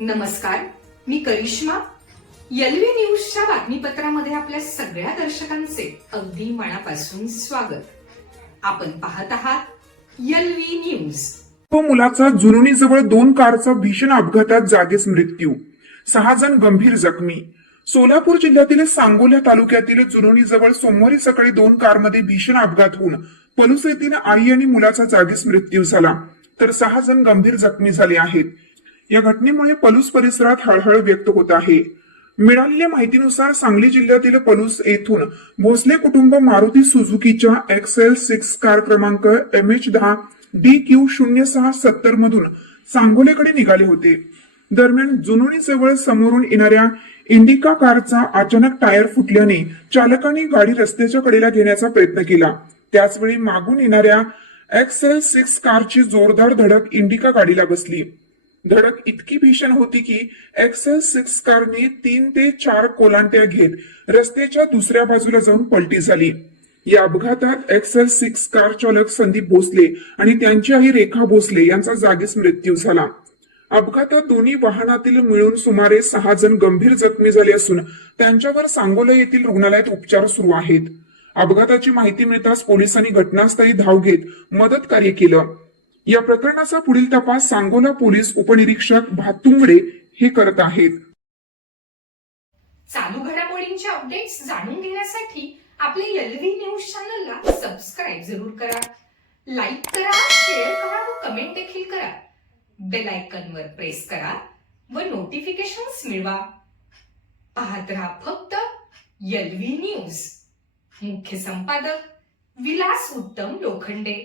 नमस्कार, मी करिश्मा. एलव्ही न्यूजच्या बातमीपत्रामध्ये आपल्या सगळ्या दर्शकांचे अगदी मनापासून स्वागत. आपण पाहत आहात एलव्ही न्यूज. मुलाचा जुनोनीजवळ 2 कारचा भीषण अपघातात जागीच मृत्यू, 6 जण गंभीर जखमी. सोलापूर जिल्ह्यातील सांगोला तालुक्यातील जुनोनीजवळ सोमवारी सकाळी 2 कारमध्ये भीषण अपघात होऊन पलूस येथील आई आणि मुलाचा जागीच मृत्यू झाला, तर 6 जण गंभीर जखमी झाले आहेत. या घटनेमुळे पलूस परिसरात हळहळ व्यक्त होत आहे. मिळालेल्या माहितीनुसार सांगली जिल्ह्यातील पलूस येथून भोसले कुटुंब मारुती सुझुकीच्या XL6 कार क्रमांक MH10 DQ0670 मधून सांगोलेकडे निघाले होते. दरम्यान जुनोनी जवळ समोरून येणाऱ्या इंडिका कारचा अचानक टायर फुटल्याने चालकाने गाडी रस्त्याच्या कडेला घेण्याचा प्रयत्न केला. त्याचवेळी मागून येणाऱ्या XL6 कारची जोरदार धडक इंडिका गाडीला बसली. धडक इतकी भीषण होती की XL6 कारने 3 ते 4 कोलांट्या घेत रस्त्याच्या दुसऱ्या बाजूला जाऊन पलटी झाली. या अपघातात XL6 कार चालक संदीप भोसले आणि त्यांची आई रेखा भोसले यांचा जागीच मृत्यू झाला. अपघातात दोन्ही वाहनातील मिळून सुमारे 6 जण गंभीर जखमी झाले असून त्यांच्यावर सांगोला येथील रुग्णालयात उपचार सुरू आहेत. अपघाताची माहिती मिळताच पोलिसांनी घटनास्थळी धाव घेत मदत कार्य केलं. या प्रकरणाचा पुढील तपास सांगोला पोलीस उपनिरीक्षक भातुंगडे हे करत आहेत. चालू घडामोडींचे अपडेट्स जाणून घेण्यासाठी आपल्या एलव्ही न्यूज चॅनलला सबस्क्राईब जरूर करा, लाईक करा, शेअर करा व कमेंट देखील करा. बेल आयकॉनवर प्रेस करा व नोटिफिकेशन्स मिळवा. पाहत रहा फक्त एलव्ही न्यूज. मुख्य संपादक विलास उत्तम लोखंडे.